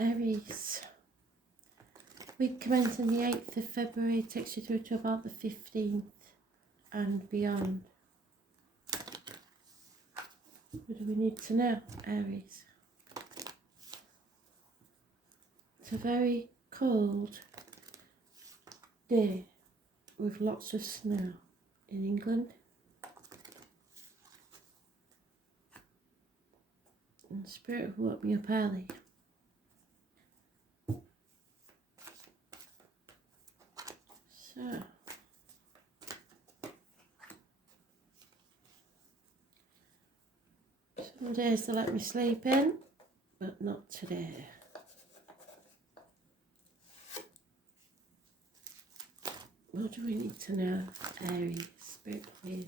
Aries. Week commencing the 8th of February takes you through to about the 15th and beyond. What do we need to know, Aries? It's a very cold day with lots of snow in England. And Spirit woke me up early. So, some days they let me sleep in, but not today. What do we need to know, Aries? Spirit, please.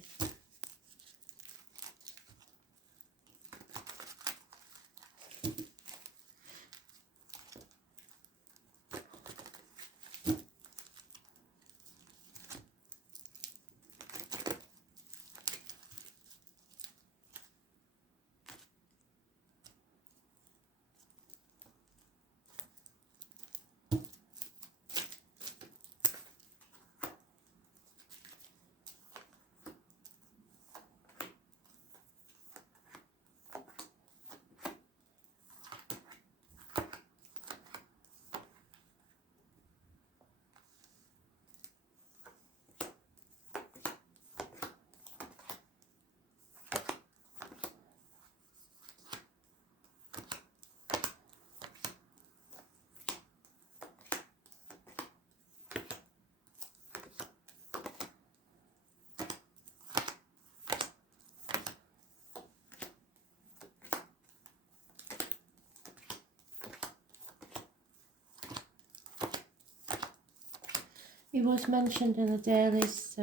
It was mentioned in the dailies,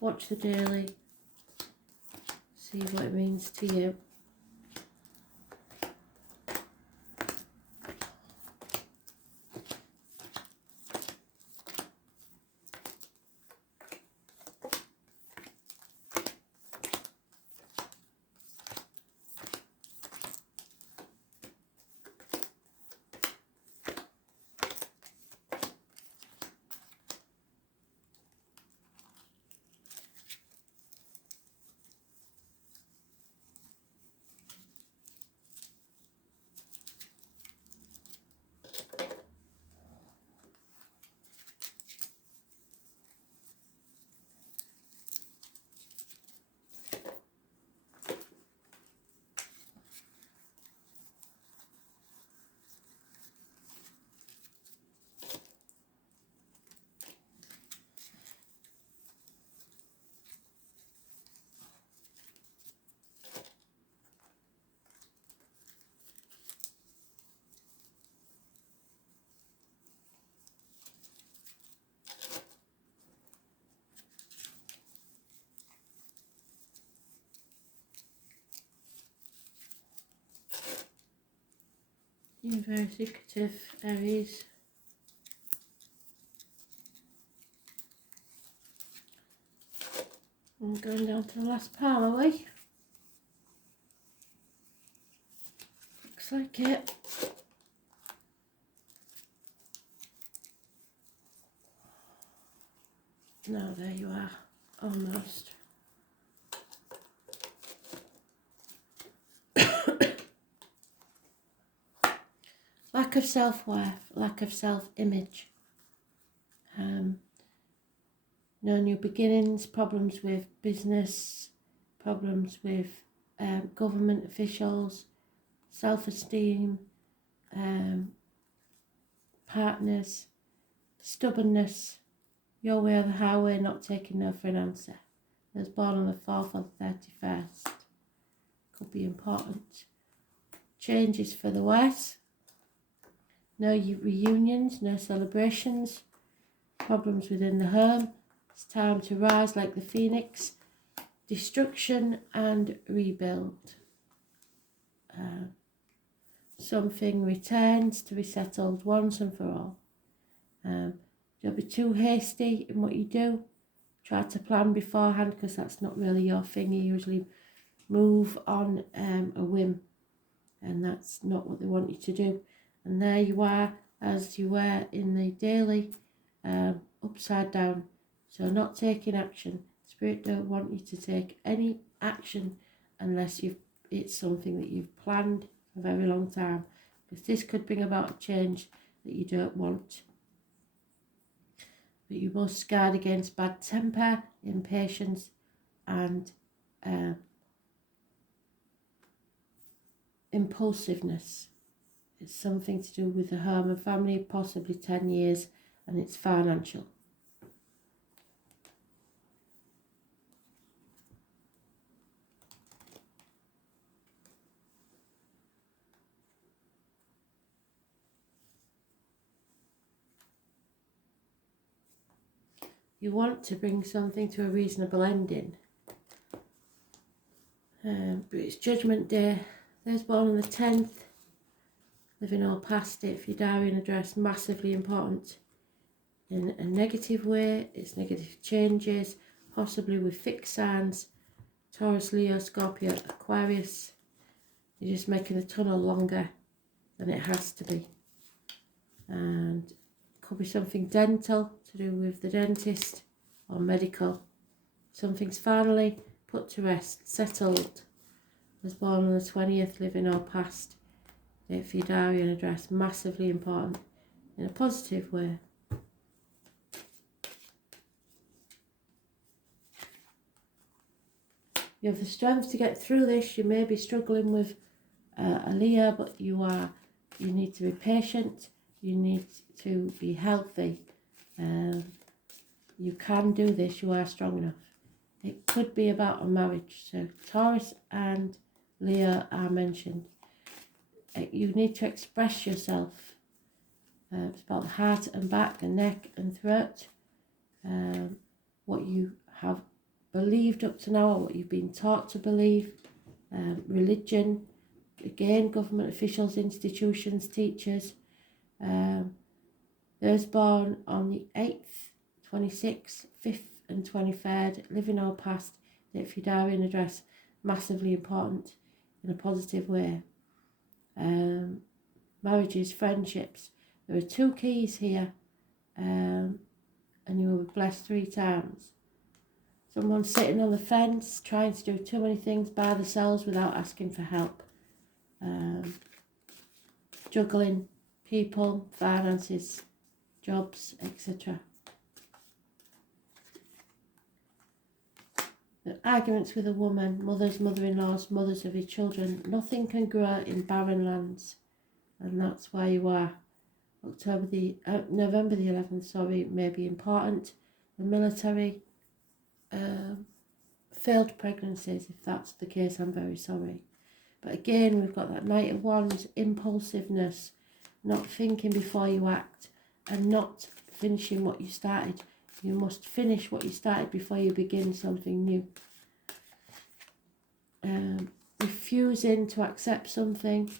watch the daily, see what it means to you. You're very secretive, Aries. I'm going down to the last pile, are we? Looks like it. No, there you are. Almost. Lack of self-worth, lack of self-image. No new beginnings, problems with business, problems with government officials, self-esteem, partners, stubbornness, your way or the highway, not taking no for an answer. I was born on the 4th or the 31st. Could be important. Changes for the worse. No reunions, no celebrations. Problems within the home. It's time to rise like the phoenix. Destruction and rebuild. Something returns to be settled once and for all. Don't be too hasty in what you do. Try to plan beforehand, because that's not really your thing. You usually move on a whim. and that's not what they want you to do. And there you are, as you were in the daily, upside down. So not taking action. Spirit don't want you to take any action unless it's something that you've planned for a very long time, because this could bring about a change that you don't want. But you must guard against bad temper, impatience, and impulsiveness. It's something to do with the home and family, possibly 10 years, and it's financial. You want to bring something to a reasonable ending. But it's Judgment Day. Those born on the 10th, living all past it. For your diary and address, massively important. In a negative way, it's negative changes, possibly with fixed signs. Taurus, Leo, Scorpio, Aquarius. You're just making the tunnel longer than it has to be. And it could be something dental, to do with the dentist, or medical. Something's finally put to rest, settled. Was born on the 20th, living or past. Date for your diary and address, massively important in a positive way. You have the strength to get through this. You may be struggling with a Leo, but you need to be patient. You need to be healthy. You can do this. You are strong enough. It could be about a marriage. So Taurus and Leo are mentioned. You need to express yourself. It's about the heart and back and neck and throat. What you have believed up to now, or what you've been taught to believe. Religion, again, government officials, institutions, teachers. Those born on the 8th, 26th, 5th and 23rd, living or past, date for your diary and address, massively important in a positive way. Marriages, friendships. There are 2 keys here, and you will be blessed 3 times. Someone sitting on the fence, trying to do too many things by themselves without asking for help. Juggling people, finances, jobs, etc. The arguments with a woman, mothers, mother-in-laws, mothers of your children. Nothing can grow in barren lands, and that's where you are. November the 11th, may be important. The military, failed pregnancies. If that's the case, I'm very sorry. But again, we've got that Knight of Wands, impulsiveness, not thinking before you act, and not finishing what you started. You must finish what you started before you begin something new. Refusing to accept something,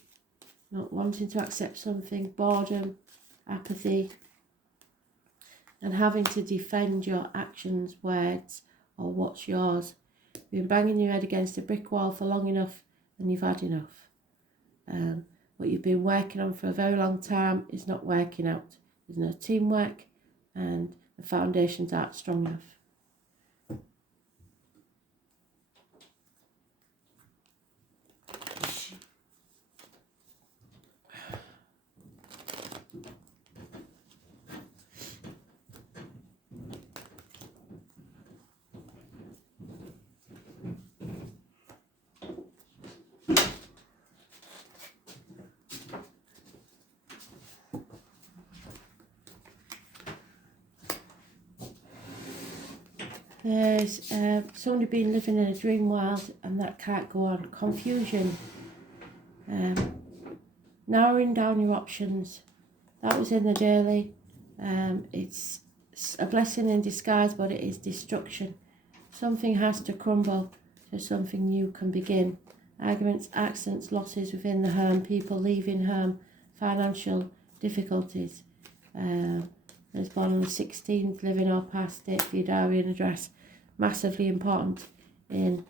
not wanting to accept something, boredom, apathy, and having to defend your actions, words, or what's yours. You've been banging your head against a brick wall for long enough, and you've had enough. What you've been working on for a very long time is not working out. There's no teamwork, and the foundations aren't strong enough. There's somebody been living in a dream world, and that can't go on. Confusion. Narrowing down your options. That was in the daily. It's a blessing in disguise, but it is destruction. Something has to crumble so something new can begin. Arguments, accidents, losses within the home, people leaving home, financial difficulties. I was born on the 16th, living or past, date for your diary and address. Massively important in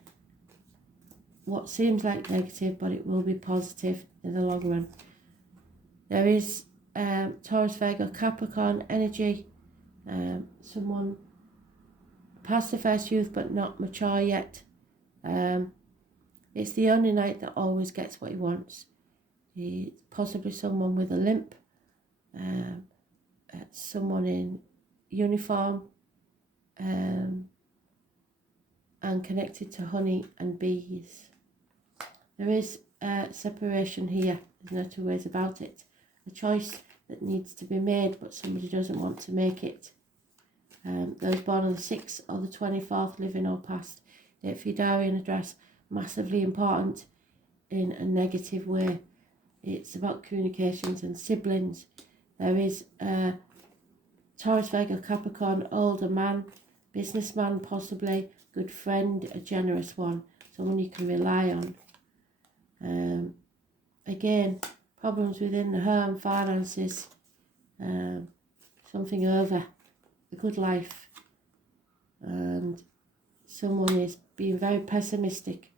what seems like negative, but it will be positive. in the long run. There is Taurus, Virgo, Capricorn energy. Someone past the first youth but not mature yet. It's the only knight that always gets what he wants. He's possibly someone with a limp, someone in uniform, and connected to honey and bees. There is separation here, there's no two ways about it. A choice that needs to be made, but somebody doesn't want to make it. Those born on the 6th or the 24th, living or past. Date for your diary and address, massively important in a negative way. It's about communications and siblings. There is Taurus, Virgo, Capricorn, older man, businessman possibly, good friend, a generous one, someone you can rely on. Again, problems within the home, finances, something over, a good life, and someone is being very pessimistic.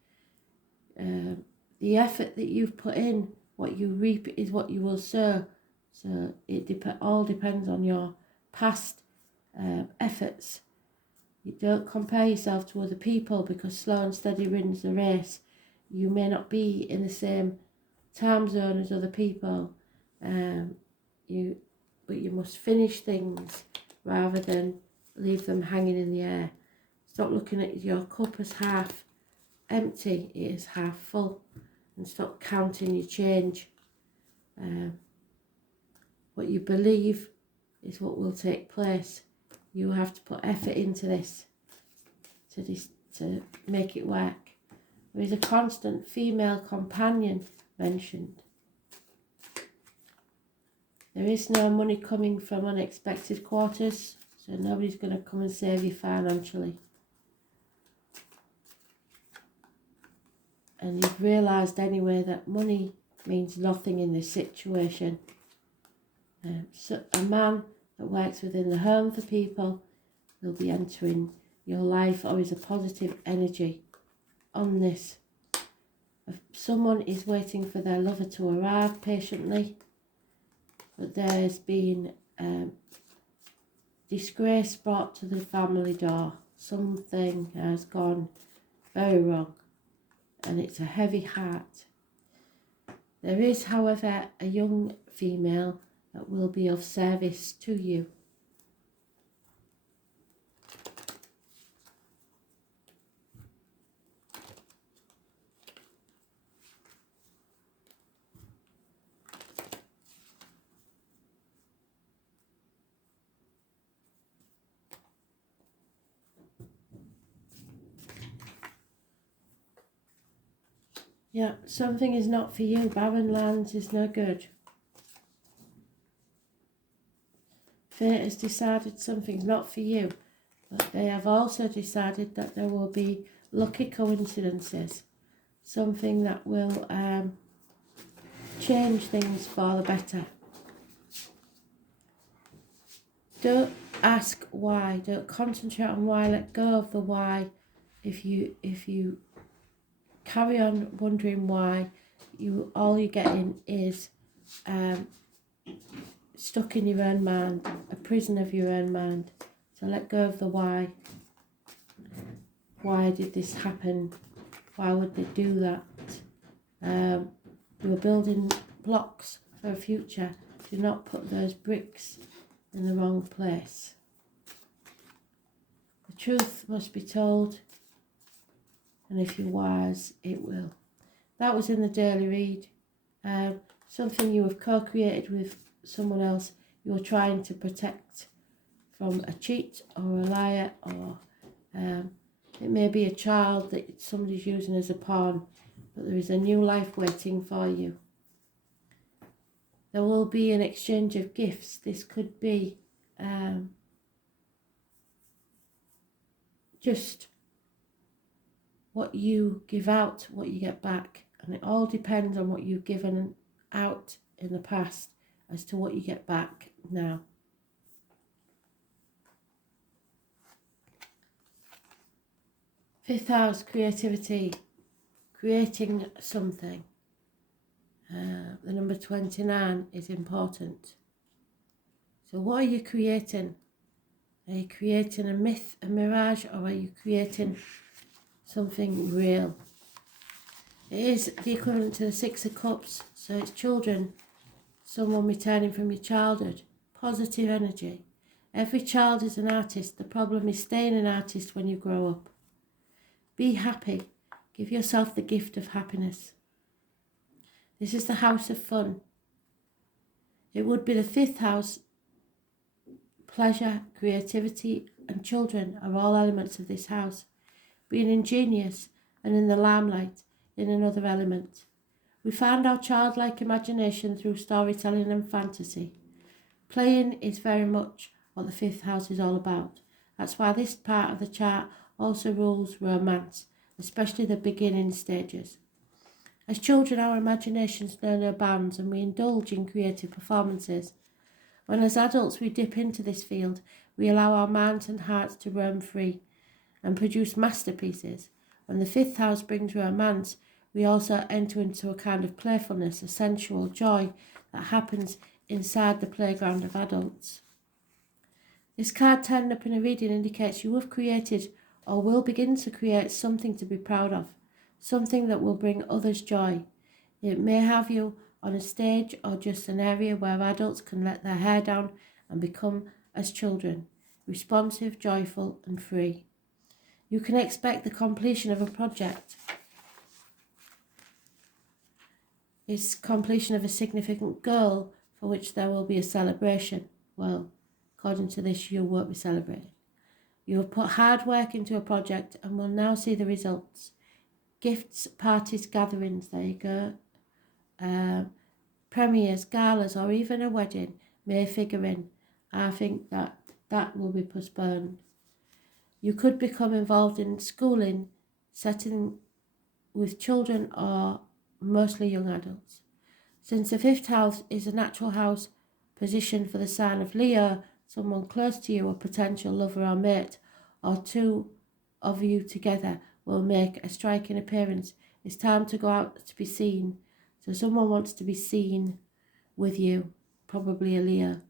The effort that you've put in, what you reap is what you will sow. So it all depends on your past efforts. You don't compare yourself to other people, because slow and steady wins the race. You may not be in the same time zone as other people, but you must finish things rather than leave them hanging in the air. Stop looking at your cup as half empty, it is half full, and stop counting your change. What you believe is what will take place. You have to put effort into this to make it work. There is a constant female companion mentioned. There is no money coming from unexpected quarters, so nobody's going to come and save you financially. And you've realised anyway that money means nothing in this situation. So a man that works within the home for people will be entering your life, or is a positive energy on this. Someone is waiting for their lover to arrive patiently, but there's been disgrace brought to the family door. Something has gone very wrong, and it's a heavy heart. There is, however, a young female that will be of service to you. Yeah, something is not for you. Barren lands is no good. Fate has decided something's not for you, but they have also decided that there will be lucky coincidences. Something that will change things for the better. Don't ask why. Don't concentrate on why. Let go of the why. If you carry on wondering why, all you're getting is stuck in your own mind, a prison of your own mind. So let go of the why. Why did this happen? Why would they do that? You're building blocks for a future. Do not put those bricks in the wrong place. The truth must be told, and if you're wise, it will. That was in the daily read. Something you have co-created with someone else you're trying to protect from a cheat or a liar, or it may be a child that somebody's using as a pawn, but there is a new life waiting for you. There will be an exchange of gifts. This could be just what you give out, what you get back, and it all depends on what you've given out in the past as to what you get back now. Fifth house, creativity, creating something. The number 29 is important. So what are you creating? Are you creating a myth, a mirage, or are you creating something real? It is the equivalent to the Six of Cups, so it's children, someone returning from your childhood, positive energy. Every child is an artist. The problem is staying an artist when you grow up. Be happy. Give yourself the gift of happiness. This is the house of fun. It would be the 5th house. Pleasure, creativity, and children are all elements of this house. Being ingenious and in the limelight in another element. We find our childlike imagination through storytelling and fantasy. Playing is very much what the 5th house is all about. That's why this part of the chart also rules romance, especially the beginning stages. As children, our imaginations know no bounds and we indulge in creative performances. When as adults we dip into this field, we allow our minds and hearts to roam free and produce masterpieces. When the 5th house brings romance, we also enter into a kind of playfulness, a sensual joy that happens inside the playground of adults. This card turning up in a reading indicates you have created or will begin to create something to be proud of, something that will bring others joy. It may have you on a stage or just an area where adults can let their hair down and become as children, responsive, joyful and free. You can expect the completion of a project. It's completion of a significant goal for which there will be a celebration. Well, according to this, you won't be celebrating. You have put hard work into a project and will now see the results. Gifts, parties, gatherings, there you go. Premieres, galas, or even a wedding may figure in. I think that will be postponed. You could become involved in schooling, setting with children or mostly young adults. Since the 5th house is a natural house position for the sign of Leo, someone close to you, a potential lover or mate, or two of you together will make a striking appearance. It's time to go out to be seen. So someone wants to be seen with you, probably a Leo.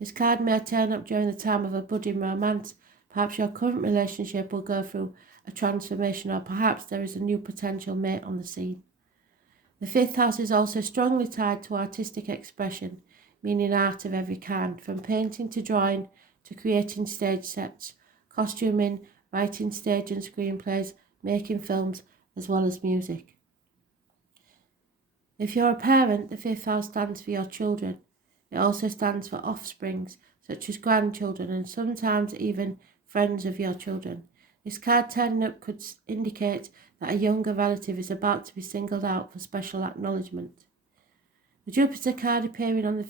This card may turn up during the time of a budding romance. Perhaps your current relationship will go through a transformation, or perhaps there is a new potential mate on the scene. The 5th house is also strongly tied to artistic expression, meaning art of every kind, from painting to drawing to creating stage sets, costuming, writing stage and screenplays, making films, as well as music. If you're a parent, the 5th house stands for your children. It also stands for offsprings, such as grandchildren and sometimes even friends of your children. This card turning up could indicate that a younger relative is about to be singled out for special acknowledgement. The Jupiter card appearing on the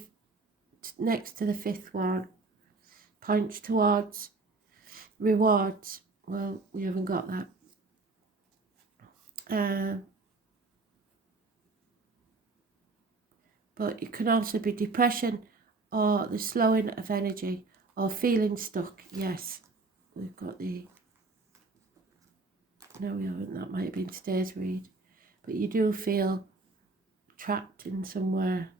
next to the 5th one points towards rewards. Well, we haven't got that. But it can also be depression or the slowing of energy or feeling stuck. Yes, we've got the... No, we haven't. That might have been today's read. But you do feel trapped in somewhere.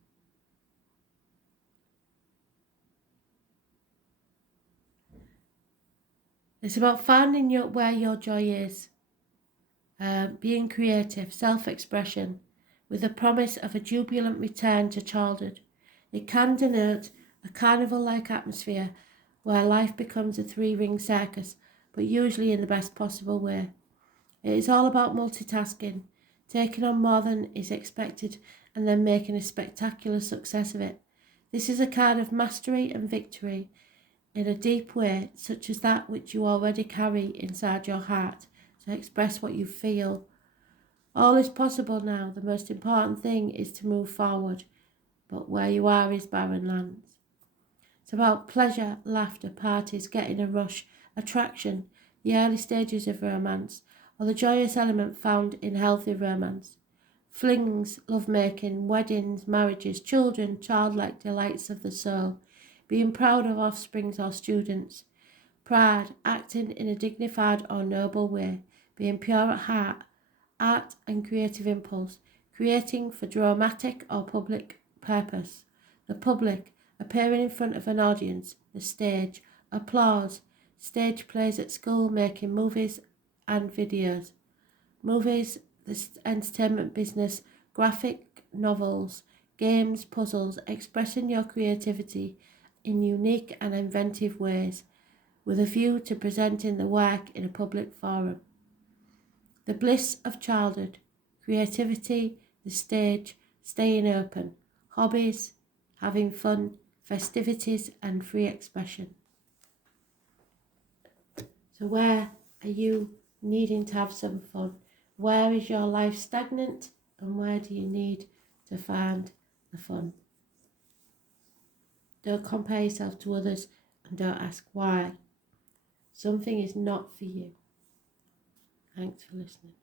It's about finding where your joy is. Being creative, self-expression, with the promise of a jubilant return to childhood. It can denote a carnival-like atmosphere where life becomes a 3-ring circus, but usually in the best possible way. It is all about multitasking, taking on more than is expected and then making a spectacular success of it. This is a card of mastery and victory in a deep way, such as that which you already carry inside your heart, to express what you feel. All is possible now. The most important thing is to move forward, but where you are is barren lands. It's about pleasure, laughter, parties, getting a rush, attraction, the early stages of romance, or the joyous element found in healthy romance. Flings, lovemaking, weddings, marriages, children, childlike delights of the soul, being proud of offsprings or students, pride, acting in a dignified or noble way, being pure at heart, art and creative impulse, creating for dramatic or public purpose. The public, appearing in front of an audience, the stage, applause, stage plays at school, making movies and videos. Movies, the entertainment business, graphic novels, games, puzzles, expressing your creativity in unique and inventive ways, with a view to presenting the work in a public forum. The bliss of childhood, creativity, the stage, staying open, hobbies, having fun, festivities and free expression. So where are you needing to have some fun? Where is your life stagnant and where do you need to find the fun? Don't compare yourself to others and don't ask why. Something is not for you. Thanks for listening.